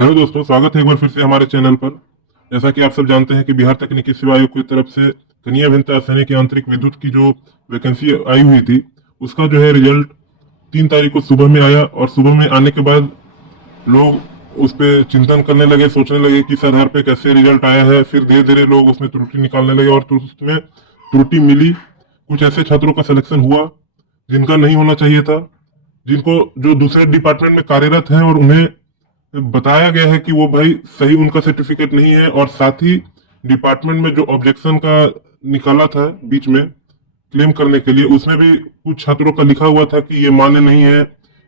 Hello दोस्तों, स्वागत है एक बार फिर से हमारे चैनल पर। जैसा कि आप सब जानते हैं कि बिहार तकनीकी सेवा आयोग की तरफ से कनीय अभियंता सैनिक यांत्रिक विद्युत की जो वैकेंसी आई हुई थी, उसका जो है रिजल्ट 3 तारीख को सुबह में आया। और सुबह में आने के बाद लोग उस पर चिंतन करने लगे, सोचने लगे कि इस आधार पे कैसे रिजल्ट आया है। फिर धीरे धीरे लोग उसमें त्रुटि निकालने लगे और उसमें त्रुटि मिली। कुछ ऐसे छात्रों का सिलेक्शन हुआ जिनका नहीं होना चाहिए था, जिनको जो दूसरे डिपार्टमेंट में कार्यरत हैं, और उन्हें बताया गया है कि वो भाई सही उनका सर्टिफिकेट नहीं है। और साथ ही डिपार्टमेंट में जो ऑब्जेक्शन का निकाला था बीच में क्लेम करने के लिए, उसमें भी कुछ छात्रों का लिखा हुआ था कि ये मान्य नहीं है,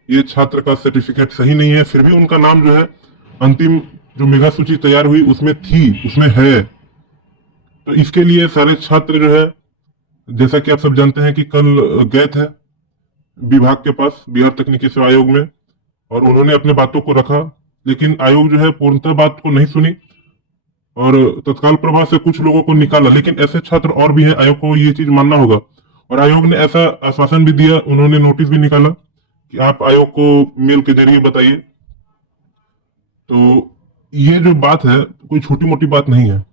ये छात्र का सर्टिफिकेट सही नहीं है। फिर भी उनका नाम जो है अंतिम जो मेगा सूची तैयार हुई उसमें थी, उसमें है। तो इसके लिए सारे छात्र जो है, जैसा कि आप सब जानते हैं कि कल गए थे विभाग के पास, बिहार तकनीकी सेवा आयोग में, और उन्होंने अपने बातों को रखा। लेकिन आयोग जो है पूर्णतः बात को नहीं सुनी और तत्काल प्रभाव से कुछ लोगों को निकाला। लेकिन ऐसे छात्र और भी हैं, आयोग को ये चीज मानना होगा। और आयोग ने ऐसा आश्वासन भी दिया, उन्होंने नोटिस भी निकाला कि आप आयोग को मेल के जरिए बताइए। तो ये जो बात है कोई छोटी मोटी बात नहीं है।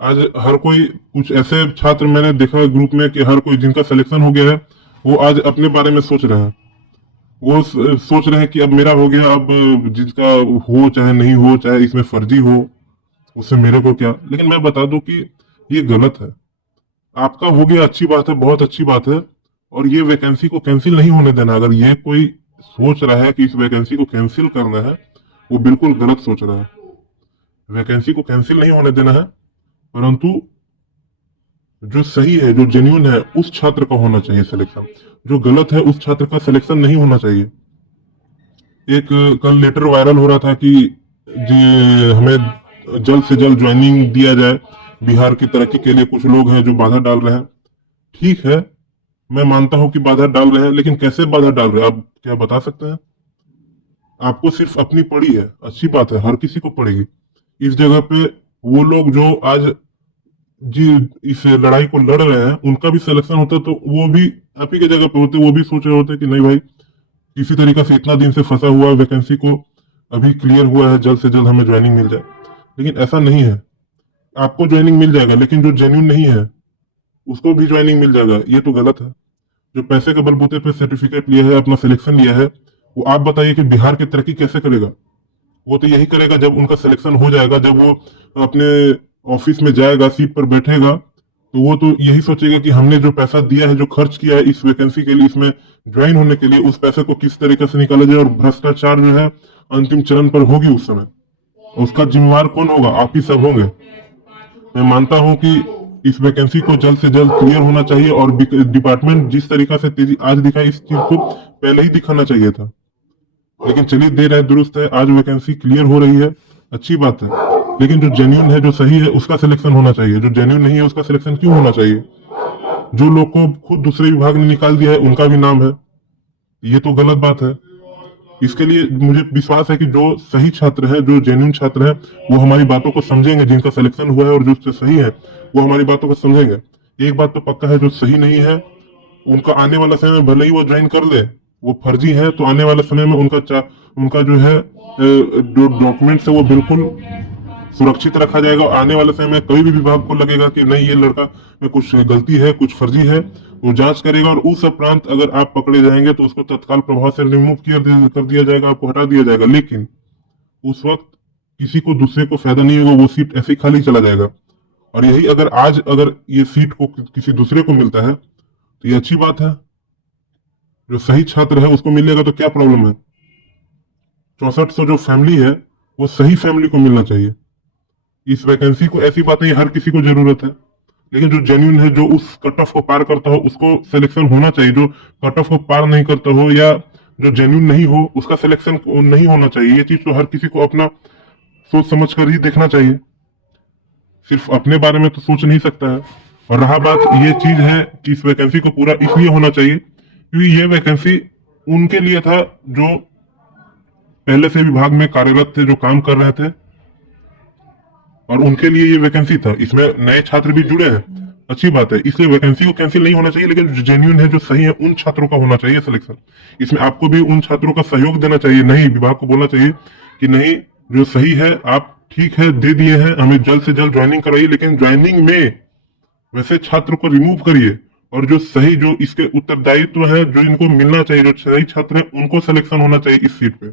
आज हर कोई, कुछ ऐसे छात्र मैंने देखा ग्रुप में कि हर कोई जिनका सिलेक्शन हो गया है, वो आज अपने बारे में सोच रहे हैं। वो सोच रहे हैं कि अब मेरा हो गया, अब जिसका हो चाहे नहीं हो, चाहे इसमें फर्जी हो, उससे मेरे को क्या। लेकिन मैं बता दूं कि ये गलत है। आपका हो गया, अच्छी बात है, बहुत अच्छी बात है। और ये वैकेंसी को कैंसिल नहीं होने देना। अगर ये कोई सोच रहा है कि इस वैकेंसी को कैंसिल करना है, वो बिल्कुल गलत सोच रहा है। वैकेंसी को कैंसिल नहीं होने देना है, परंतु जो सही है, जो जेन्युइन है, उस छात्र का होना चाहिए सिलेक्शन। जो गलत है उस छात्र का सिलेक्शन नहीं होना चाहिए। एक कल लेटर वायरल हो रहा था कि जी हमें जल्द से जल्द ज्वाइनिंग दिया जाए, बिहार की तरक्की के लिए कुछ लोग हैं जो बाधा डाल रहे हैं। ठीक है, मैं मानता हूं कि बाधा डाल रहे हैं, लेकिन कैसे बाधा डाल रहे हैं आप क्या बता सकते हैं? आपको सिर्फ अपनी पड़ी है, अच्छी बात है, हर किसी को पड़ेगी। इस जगह पे वो लोग जो आज जी इस लड़ाई को लड़ रहे हैं, उनका भी सिलेक्शन होता तो वो भी आप ही की जगह पे होते, वो भी सोच रहे होते कि नहीं भाई, किसी तरीके से इतना दिन से फंसा हुआ वैकेंसी को अभी क्लियर हुआ है, जल्द से जल्द हमें ज्वाइनिंग मिल जाए। लेकिन ऐसा नहीं है। आपको ज्वाइनिंग मिल जाएगा, लेकिन जो जेन्युइन नहीं है उसको भी ज्वाइनिंग मिल जाएगा। ये तो गलत है। जो पैसे के बलबूते पे सर्टिफिकेट लिया है, अपना सिलेक्शन लिया है, वो आप बताइए कि बिहार की तरक्की कैसे करेगा? वो तो यही करेगा जब उनका सिलेक्शन हो जाएगा, जब वो अपने ऑफिस में जाएगा, सीट पर बैठेगा, तो वो तो यही सोचेगा कि हमने जो पैसा दिया है, जो खर्च किया है इस वैकेंसी के लिए, इसमें ज्वाइन होने के लिए, उस पैसे को किस तरीके से निकाला जाए। और भ्रष्टाचार जो है अंतिम चरण पर होगी उस समय, उसका जिम्मेवार कौन होगा? आप ही सब होंगे। मैं मानता हूं कि इस वैकेंसी को जल्द से जल्द क्लियर होना चाहिए। और डिपार्टमेंट जिस तरीका से तेजी आज दिखाई, इस चीज को पहले ही दिखाना चाहिए था। लेकिन चलिए, देर है दुरुस्त है, आज वैकेंसी क्लियर हो रही है, अच्छी बात है। लेकिन जो जेन्युइन है, जो सही है, उसका सिलेक्शन होना चाहिए। जो जेन्युइन नहीं है उसका सिलेक्शन क्यों होना चाहिए? जो लोग को खुद दूसरे विभाग ने निकाल दिया है उनका भी नाम है, ये तो गलत बात है। इसके लिए मुझे विश्वास है कि जो सही छात्र है, जो जेन्युइन छात्र है, वो हमारी बातों को समझेंगे। जिनका सिलेक्शन हुआ है और जो सही है, वो हमारी बातों को समझेंगे। एक बात तो पक्का है, जो सही नहीं है उनका आने वाला समय में भले ही वो ज्वाइन कर ले, वो फर्जी है, तो आने वाले समय में उनका जो है जो डॉक्यूमेंट्स है वो बिल्कुल सुरक्षित रखा जाएगा। आने वाले समय में कभी भी विभाग को लगेगा कि नहीं, ये लड़का में कुछ गलती है, कुछ फर्जी है, वो जांच करेगा। और उस उपरांत अगर आप पकड़े जाएंगे तो उसको तत्काल प्रभाव से रिमूव कर दिया जाएगा, आपको हटा दिया जाएगा। लेकिन उस वक्त किसी को दूसरे को फायदा नहीं होगा, वो सीट ऐसे ही खाली चला जाएगा। और यही अगर आज अगर ये सीट को किसी दूसरे को मिलता है तो ये अच्छी बात है। जो सही छात्र है उसको मिलेगा तो क्या प्रॉब्लम है? 6400 जो फैमिली है, वो सही फैमिली को मिलना चाहिए। इस वैकेंसी को, ऐसी बात नहीं, हर किसी को जरूरत है, लेकिन जो जेन्युइन है, जो उस कट ऑफ को पार करता हो, उसको सिलेक्शन होना चाहिए। जो कट ऑफ को पार नहीं करता हो या जो जेन्युइन नहीं हो, उसका सिलेक्शन नहीं होना चाहिए। ये चीज तो हर किसी को अपना सोच समझ कर ही देखना चाहिए। सिर्फ अपने बारे में तो सोच नहीं सकता है। और रहा बात, ये चीज है कि इस वैकेंसी को पूरा इसलिए होना चाहिए क्योंकि ये वैकेंसी उनके लिए था जो पहले से विभाग में कार्यरत थे, जो काम कर रहे थे, और उनके लिए ये वैकेंसी था। इसमें नए छात्र भी जुड़े हैं, अच्छी बात है, इसलिए वैकेंसी को कैंसिल नहीं होना चाहिए। लेकिन जो जेन्युइन है, जो सही है, उन छात्रों का होना चाहिए सिलेक्शन। इसमें आपको भी उन छात्रों का सहयोग देना चाहिए। नहीं, विभाग को बोलना चाहिए कि नहीं, जो सही है आप ठीक है दे दिए हैं, हमें जल्द से जल्द ज्वाइनिंग करवाइए, लेकिन ज्वाइनिंग में वैसे छात्र को रिमूव करिए और जो सही, जो इसके उत्तरदायित्व है, जो इनको मिलना चाहिए, जो सही छात्र है उनको सिलेक्शन होना चाहिए इस सीट पे।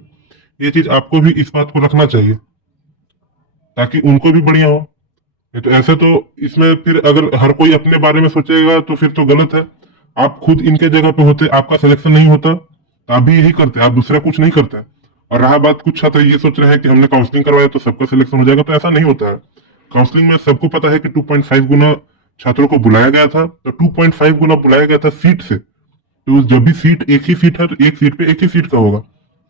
ये चीज आपको भी इस बात को रखना चाहिए ताकि उनको भी बढ़िया हो। नहीं तो ऐसे तो इसमें फिर अगर हर कोई अपने बारे में सोचेगा तो फिर तो गलत है। आप खुद इनके जगह पे होते, आपका सिलेक्शन नहीं होता तो आप भी यही करते, आप दूसरा कुछ नहीं करते। और रहा बात, कुछ छात्र ये सोच रहे हैं कि हमने काउंसलिंग करवाया तो सबका सिलेक्शन हो जाएगा, तो ऐसा नहीं होता है। काउंसलिंग में सबको पता है कि 2.5 गुना छात्रों को बुलाया गया था, तो 2.5 गुना बुलाया गया था सीट से। तो जब भी सीट एक ही सीट है तो एक सीट पे एक ही सीट का होगा।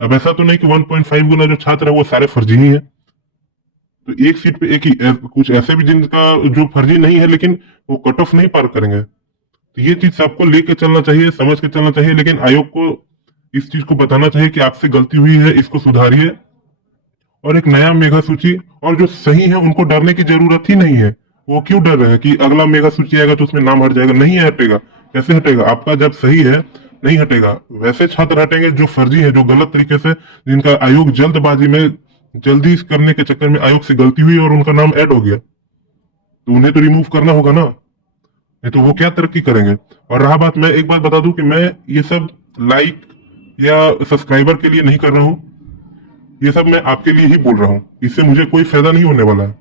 अब ऐसा तो नहीं कि 1.5 गुना जो छात्र है वो सारे फर्जी ही है, तो एक सीट पे एक ही। कुछ ऐसे भी जिनका जो फर्जी नहीं है लेकिन वो कट ऑफ नहीं पार करेंगे। तो ये चीज सबको लेके चलना चाहिए, समझ के चलना चाहिए, लेकिन आयोग को इस चीज को बताना चाहिए कि आपसे गलती हुई है, इसको सुधारिए और एक नया मेगा सूची। और जो सही है उनको डरने की जरूरत ही नहीं है। वो क्यों डर रहे हैं कि अगला मेगा सूची आएगा तो उसमें नाम हट जाएगा? नहीं हटेगा। कैसे हटेगा? आपका जब सही है नहीं हटेगा। वैसे छात्र हटेंगे जो फर्जी है, जो गलत तरीके से, जिनका आयोग जल्दबाजी में, जल्दी करने के चक्कर में आयोग से गलती हुई और उनका नाम ऐड हो गया, तो उन्हें तो रिमूव करना होगा ना, नहीं तो वो क्या तरक्की करेंगे। और रहा बात, मैं एक बात बता दूं कि मैं ये सब लाइक या सब्सक्राइबर के लिए नहीं कर रहा हूं, ये सब मैं आपके लिए ही बोल रहा हूं। इससे मुझे कोई फायदा नहीं होने वाला है।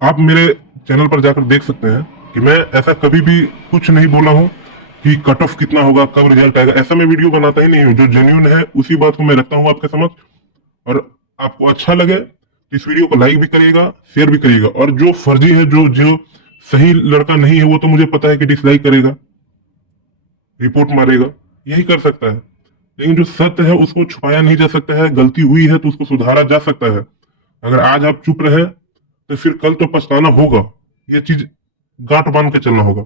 आप मेरे चैनल पर जाकर देख सकते हैं कि मैं ऐसा कभी भी कुछ नहीं बोला हूं कि कट ऑफ कितना होगा, कब रिजल्ट आएगा। ऐसा मैं वीडियो बनाता ही नहीं हूं। जो जेन्युइन है उसी बात को मैं रखता हूं आपके समक्ष। और आपको अच्छा लगे तो इस वीडियो को लाइक भी करिएगा, शेयर भी करिएगा। और जो फर्जी है, जो जो सही लड़का नहीं है, वो तो मुझे पता है कि डिसलाइक करेगा, रिपोर्ट मारेगा, यही कर सकता है। लेकिन जो सत्य है उसको छुपाया नहीं जा सकता है। गलती हुई है तो उसको सुधारा जा सकता है। अगर आज आप चुप रहे तो फिर कल तो पछताना होगा। ये चीज गांठ बांध के चलना होगा।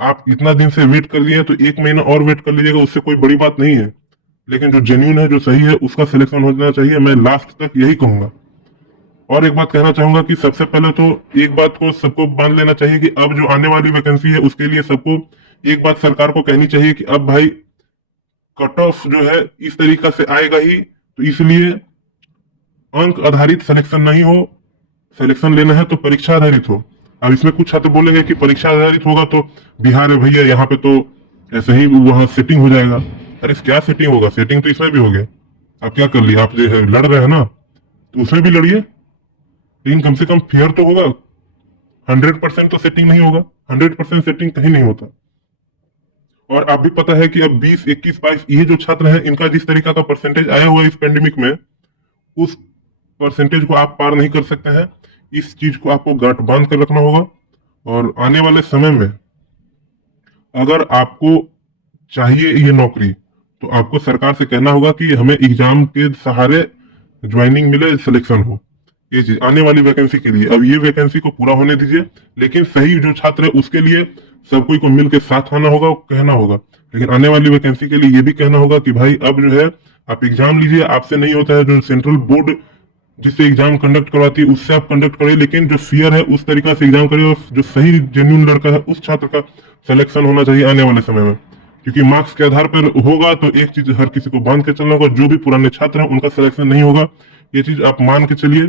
आप इतना दिन से वेट कर लिए तो 1 महीना और वेट कर लीजिएगा, उससे कोई बड़ी बात नहीं है। लेकिन जो जेन्युइन है, जो सही है, उसका सिलेक्शन होना चाहिए। मैं लास्ट तक यही कहूंगा। और एक बात कहना चाहूंगा कि सबसे पहले तो एक बात को सबको बांध लेना चाहिए कि अब जो आने वाली वैकेंसी है उसके लिए सबको एक बात सरकार को कहनी चाहिए कि अब भाई कट ऑफ जो है इस तरीका से आएगा ही, तो इसलिए अंक आधारित सिलेक्शन नहीं हो। सिलेक्शन लेना है तो परीक्षा आधारित हो। अब इसमें कुछ छात्र बोलेंगे कि परीक्षा आधारित होगा तो बिहार है भैया, यहाँ पे तो ऐसे ही वहां सेटिंग हो जाएगा। अरे क्या सेटिंग होगा? सेटिंग तो इसमें भी हो गया। आप क्या कर लिया? आप जो है लड़ रहे हैं ना, तो उसमें भी लड़िए, लेकिन कम से कम फेयर तो होगा। 100% तो सेटिंग नहीं होगा। 100% सेटिंग कहीं नहीं होता। और आप भी पता है कि अब 20, 21, 22 ये जो छात्र हैं, इनका जिस तरीका का परसेंटेज आया हुआ है इस पेंडेमिक में, उस परसेंटेज को आप पार नहीं कर सकते हैं। इस चीज को आपको गांठ बांध कर रखना होगा। और आने वाले समय में अगर आपको चाहिए ये नौकरी, तो आपको सरकार से कहना होगा कि हमें एग्जाम के सहारे ज्वाइनिंग मिले, सिलेक्शन हो। ये चीज आने वाली वैकेंसी के लिए। अब ये वैकेंसी को पूरा होने दीजिए, लेकिन सही जो छात्र है उसके लिए सब कोई को मिलकर साथ आना होगा, कहना होगा। लेकिन आने वाली वैकेंसी के लिए ये भी कहना होगा कि भाई अब जो है आप एग्जाम लीजिए, आपसे नहीं होता है। जो सेंट्रल बोर्ड जिससे एग्जाम कंडक्ट करवाती है उससे आप कंडक्ट करिए, लेकिन जो फेयर है उस तरीका से एग्जाम करिए। और जो सही जेन्युइन लड़का है उस छात्र का सिलेक्शन होना चाहिए आने वाले समय में। क्योंकि मार्क्स के आधार पर होगा तो एक चीज हर किसी को बांध के चलना होगा, जो भी पुराने छात्र हैं उनका सिलेक्शन नहीं होगा। ये चीज आप मान के चलिए,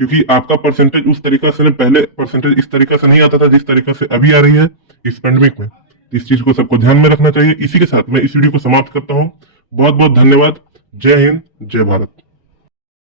क्योंकि आपका परसेंटेज उस तरीका से, पहले परसेंटेज इस तरीका से नहीं आता था जिस तरीका से अभी आ रही है इस पेंडेमिक में। इस चीज को सबको ध्यान में रखना चाहिए। इसी के साथ मैं इस वीडियो को समाप्त करता हूँ। बहुत बहुत धन्यवाद। जय हिंद, जय भारत।